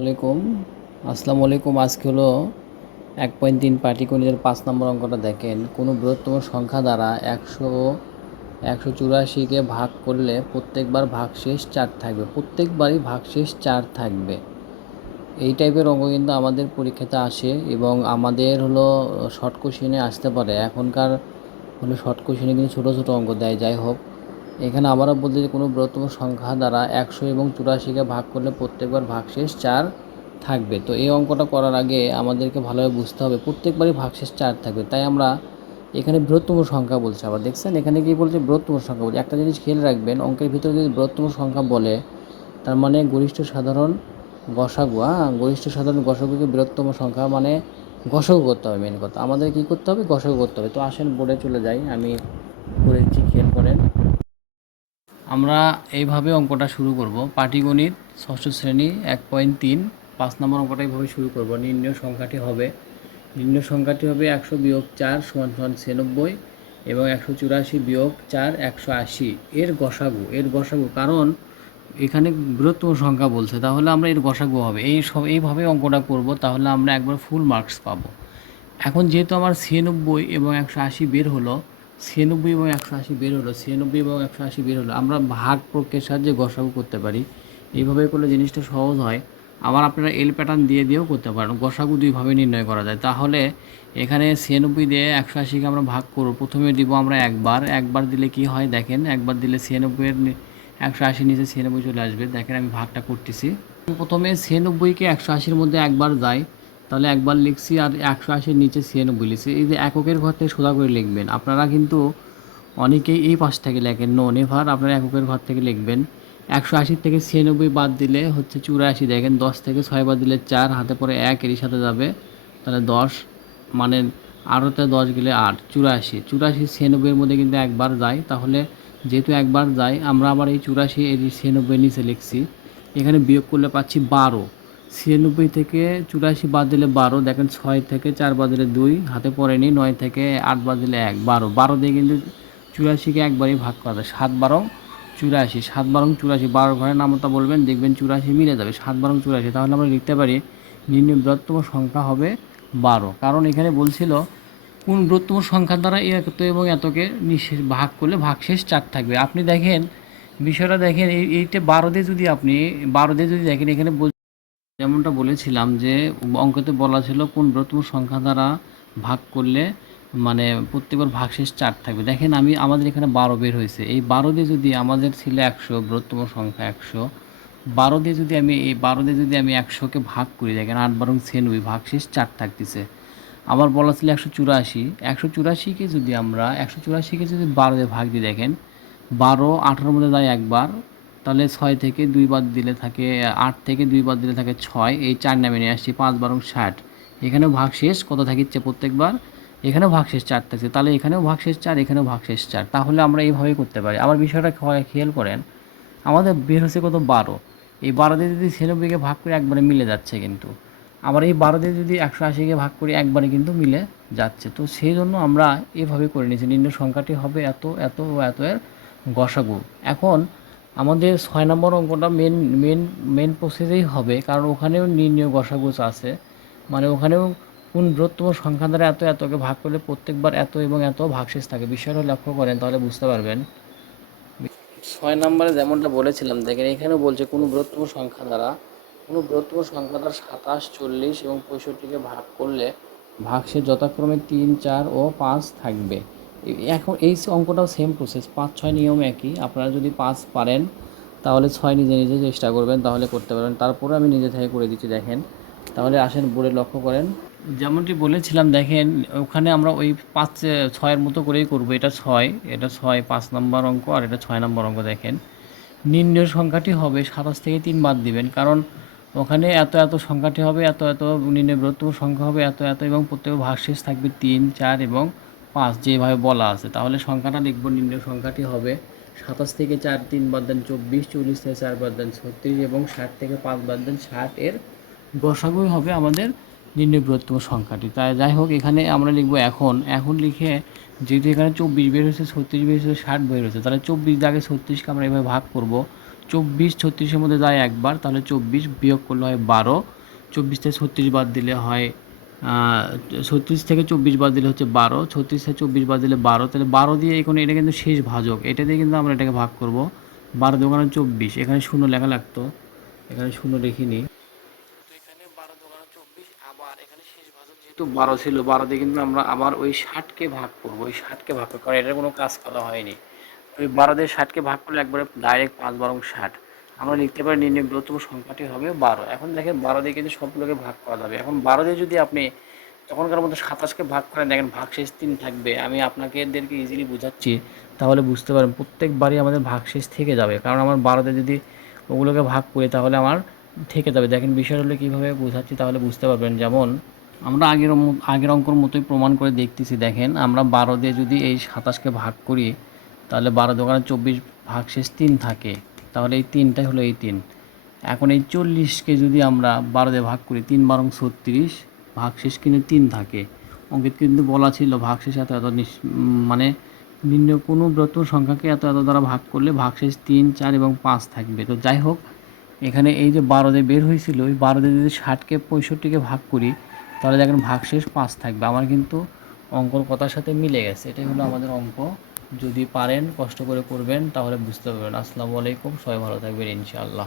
আলাইকুম আসসালামু আলাইকুম। আজকে হলো 1.3 পাটিগণিতের 5 নম্বর অঙ্কটা দেখেন। কোনো বৃহত্তম সংখ্যা দ্বারা 184কে ভাগ করলে প্রত্যেকবার ভাগশেষ 4 থাকবে। প্রত্যেকবারই ভাগশেষ 4 থাকবে। এই টাইপের অঙ্ক কিন্তু আমাদের পরীক্ষাতে আসে এবং আমাদের হলো শর্ট কোশ্চেনে আসতে পারে। এখনকার হলো শর্ট কোশ্চেনে কিন্তু ছোটো ছোটো অঙ্ক দেয়। যাই হোক, এখানে আমরা বলতে যে কোনো বৃহত্তম সংখ্যা দ্বারা 100 এবং 84কে ভাগ করলে প্রত্যেকবার ভাগশেষ 4 থাকবে। তো এই অঙ্কটা করার আগে আমাদেরকে ভালোভাবে বুঝতে হবে প্রত্যেকবারই ভাগশেষ 4 থাকবে। তাই আমরা এখানে বৃহত্তম সংখ্যা বলছে। আবার দেখছেন এখানে কি বলছে? বৃহত্তম সংখ্যা বলছে। একটা জিনিস খেয়াল রাখবেন, অঙ্কের ভিতরে যদি বৃহত্তম সংখ্যা বলে তার মানে গরিষ্ঠ সাধারণ গসাগু। গরিষ্ঠ সাধারণ গসাগুকে বৃহত্তম সংখ্যা মানে গসাগু করতে হবে। মেন কথা আমাদের কী করতে হবে? গসাগু করতে হবে। তো আসেন বোর্ডে চলে যাই, আমি করে দিচ্ছি, খেয়াল করেন। আমরা এইভাবে অঙ্কটা শুরু করব। পাটিগণিত ষষ্ঠ শ্রেণী 1.3 5 নম্বর অঙ্কটা এইভাবে শুরু করব। নির্ণয় সংখ্যাটি হবে 100 বিয়োগ 4 সমান 96 এবং 184 বিয়োগ 4 180 এর গসাগু। কারণ এখানে বৃহত্তম সংখ্যা বলছে, তাহলে আমরা এর গসাগু হবে। এইভাবে অঙ্কটা করব, তাহলে আমরা একবার ফুল মার্কস পাবো। এখন যেহেতু আমার 96 এবং 180 বের হলো, 96 এবং 180 বের হলো, 96 এবং 180 বের হলো, আমরা ভাগ প্রক্রিয়ার সাহায্যে গসাগু করতে পারি। এইভাবে করলে জিনিসটা সহজ হয়। আবার আপনারা এল প্যাটার্ন দিয়েও করতে পারেন। গসাগু দুইভাবে নির্ণয় করা যায়। তাহলে এখানে 96 দিয়ে 180কে আমরা ভাগ করব। প্রথমে দিব আমরা একবার দিলে কি হয় দেখেন, একবার দিলে 96 এর 180 নিচে 96 চলে আসবে। দেখেন আমি ভাগটা করতেছি। প্রথমে 96কে 180-র মধ্যে একবার যায়, তাহলে একবার লিখছি, আর 180-র নিচে 96 লিখছি। এই যে এককের ঘর থেকে সোজা করে লিখবেন। আপনারা কিন্তু অনেকেই এই পাশ থেকে লেখেন, নো নেভার, আপনারা এককের ঘর থেকে লিখবেন। 180 থেকে 96 বাদ দিলে হচ্ছে 84। দেখেন 10 থেকে 6 বাদ দিলে 4, হাতে পরে 1 এরই সাথে যাবে, তাহলে 10, মানে আরোতে 10 গেলে 8, 84। 96 মধ্যে কিন্তু একবার যায়, তাহলে যেহেতু একবার যায় আমরা আবার এই 84 এই 96 নিচে লিখছি। এখানে বিয়োগ করলে পাচ্ছি 12। 96 থেকে 84 বাদ দিলে 12। দেখেন 6 থেকে 4 বাদ দিলে 2, হাতে পড়েনি। 9 থেকে 8 বাদ দিলে 1, 12। 12 দিয়ে কিন্তু 84কে একবারই ভাগ করা যায়। 7 12 84, 7 12 84, 12 ঘরের নামতা বলবেন, দেখবেন 84 মিলে যাবে। 7 12 84, তাহলে আমরা লিখতে পারি নির্ণয় বৃহত্তম সংখ্যা হবে 12। কারণ এখানে বলছিল কোন বৃহত্তম সংখ্যার দ্বারা এত এবং এতকে ভাগ করলে ভাগশেষ 4 থাকবে। আপনি দেখেন বিষয়টা দেখেন, এইটা 12 দিয়ে যদি আপনি 12 দিয়ে যদি দেখেন, এখানে যেমনটা বলেছিলাম যে অঙ্কতে বলা ছিল কোন বৃহত্তম সংখ্যা দ্বারা ভাগ করলে মানে প্রত্যেকবার ভাগশেষ 4 থাকবে। দেখেন আমাদের এখানে 12 বের হয়েছে। এই 12 দিয়ে যদি আমাদের ছিল 100, বৃহত্তম সংখ্যা 100, 12 দিয়ে যদি আমি 100কে ভাগ করি, দেখেন 8 12 96, ভাগশেষ 4 থাকতেছে। আবার বলা ছিল 184, 184কে যদি 12 দিয়ে ভাগ দিই, দেখেন 12 18-র মধ্যে যায় একবার, তাহলে 6 থেকে 2 বাদ দিলে থাকে 8, থেকে 2 বাদ দিলে থাকে 6, এই 4 নামে নিয়ে আসছি, 5 12 60। এখানেও ভাগশেষ কত থাকিচ্ছে প্রত্যেকবার? এখানেও ভাগশেষ 4 থাকছে, তাহলে এখানেও ভাগশেষ 4, এখানেও ভাগশেষ 4। তাহলে আমরা এইভাবেই করতে পারি। আবার বিষয়টা খেয়াল করেন, আমাদের বের হচ্ছে কত? 12। এই 12 দিয়ে যদি 96কে ভাগ করে একবারে মিলে যাচ্ছে, কিন্তু আবার এই 12 দিয়ে যদি 180কে ভাগ করি একবারে কিন্তু মিলে যাচ্ছে। তো সেই জন্য আমরা এভাবে করে নিয়েছি, নির্ণয় সংখ্যাটি হবে এত এত ও এত এর গসাগু। এখন আমাদের 6 নম্বর অঙ্কটা মেন প্রসেসেই হবে, কারণ ওখানেও নির্ণয় গসাগু আছে, মানে ওখানেও কোন বৃহত্তম সংখ্যা দ্বারা এত এতকে ভাগ করলে প্রত্যেকবার এত এবং এত ভাগশেষ থাকে। বিষয়টা লক্ষ্য করেন, তাহলে বুঝতে পারবেন। 6 নম্বরে যেমনটা বলেছিলাম, দেখেন এখানেও বলছে কোনো বৃহত্তম সংখ্যা দ্বারা 27, 40 এবং 65কে ভাগ করলে ভাগশেষ যথাক্রমে 3, 4 ও 5 থাকবে। এখন এই অঙ্কটাও সেম প্রসেস, 5 6 নিয়ম একই। আপনারা যদি 5 পারেন তাহলে 6 নিজে নিজে চেষ্টা করবেন, তাহলে করতে পারবেন। তারপরে আমি নিজে থেকে করে দিচ্ছি, দেখেন। তাহলে আসেন বোর্ডে লক্ষ্য করেন, যেমনটি বলেছিলাম। দেখেন ওখানে আমরা ওই 5 6-এর মতো করেই করব। এটা 6 5 নম্বর অঙ্ক, আর এটা 6 নম্বর অঙ্ক। দেখেন নির্ণয় সংখ্যাটি হবে 27 থেকে 3 বাদ দিবেন, কারণ ওখানে এত এত সংখ্যাটি হবে এত এত, নির্ণয় বৃহত্তম সংখ্যা হবে এত এত, এবং প্রত্যেক ভাগশেষ থাকবে 3, 4 এবং 5 যেভাবে বলা আছে। তাহলে সংখ্যাটা লিখব, নির্ণয় সংখ্যাটি হবে 27 থেকে 4 3 বাদ দেন 24, 40 থেকে 4 বাদ দেন 36 এবং 60 থেকে 5 বাদ দেন 60 এর গসাগুই হবে আমাদের নির্ণয় বৃহত্তম সংখ্যাটি। তাই যাই হোক, এখানে আমরা লিখব এখন লিখে, যেহেতু এখানে 24 বের হয়েছে, 36 বের হয়েছে, 60 বের হয়েছে, তাহলে 24 দিয়ে আগে 36কে আমরা এভাবে ভাগ করব। 24 36-এর মধ্যে যায় একবার, তাহলে 24 বিয়োগ করলে হয় 12। 24 থেকে 36 বাদ দিলে হয় 36 থেকে 24 বাদ দিলে হচ্ছে 12, 36 থেকে 24 বাদ দিলে 12, তাহলে 12 দিয়ে এখন এটা কিন্তু শেষ ভাজক, এটা দিয়ে কিন্তু আমরা এটাকে ভাগ করব। 12 দোকানে 24, এখানে শূন্য লেখা লাগতো, এখানে শূন্য লিখিনি, তো এখানে 12 দোকানে 24, আবার এখানে শেষ ভাজক যেহেতু 12 ছিল, 12 দিয়ে কিন্তু আমরা আবার ওই 60কে ভাগ করবো, ওই 60কে ভাগ করবো, কারণ এটার কোনো কাজ করা হয়নি। ওই 12 দিয়ে 60কে ভাগ করলে একবারে ডাইরেক্ট 5 12 60, আমরা লিখতে পারি নির্ণয় বৃহত্তম সংখ্যাটি হবে 12। এখন দেখেন 12 দিয়ে কিন্তু সবগুলোকে ভাগ করা যাবে। এখন 12 দিয়ে যদি আপনি তখনকার মধ্যে 27কে ভাগ করেন, দেখেন ভাগশেষ 3 থাকবে। আমি আপনাকে এদেরকে ইজিলি বোঝাচ্ছি, তাহলে বুঝতে পারেন প্রত্যেকবারই আমাদের ভাগশেষ থেকে যাবে, কারণ আমার 12 দিয়ে যদি ওগুলোকে ভাগ করি তাহলে আমার থেকে যাবে। দেখেন বিষয়টা হলো কীভাবে বোঝাচ্ছি তাহলে বুঝতে পারবেন। যেমন আমরা আগের অঙ্কর মতোই প্রমাণ করে দেখতেছি। দেখেন আমরা 12 দিয়ে যদি এই 27কে ভাগ করি তাহলে 12 দোকানে 24, ভাগশেষ 3 থাকে, তাহলে এই 3টাই হলো এই 3। এখন এই 40কে যদি আমরা 12 দিয়ে ভাগ করি, 3 12 36, ভাগশেষ কিন্তু 3 থাকে। অঙ্কিত কিন্তু বলা ছিল ভাগশেষ এত এত মানে নির্ণয় কোনো বৃহত্তম সংখ্যাকে এত এত দ্বারা ভাগ করলে ভাগশেষ 3 4 এবং 5 থাকবে। তো যাই হোক, এখানে এই যে 12 দিয়ে বের হয়েছিল, ওই 12 দিয়ে যদি 60কে 65কে ভাগ করি তাহলে দেখেন ভাগশেষ 5 থাকবে। আমার কিন্তু অঙ্কর কথার সাথে মিলে গেছে, এটাই হলো আমাদের অঙ্ক। যদি পারেন কষ্ট করে করবেন তাহলে বুঝতে পারবেন। আসসালামু আলাইকুম, সবাই ভালো থাকবেন ইনশাআল্লাহ।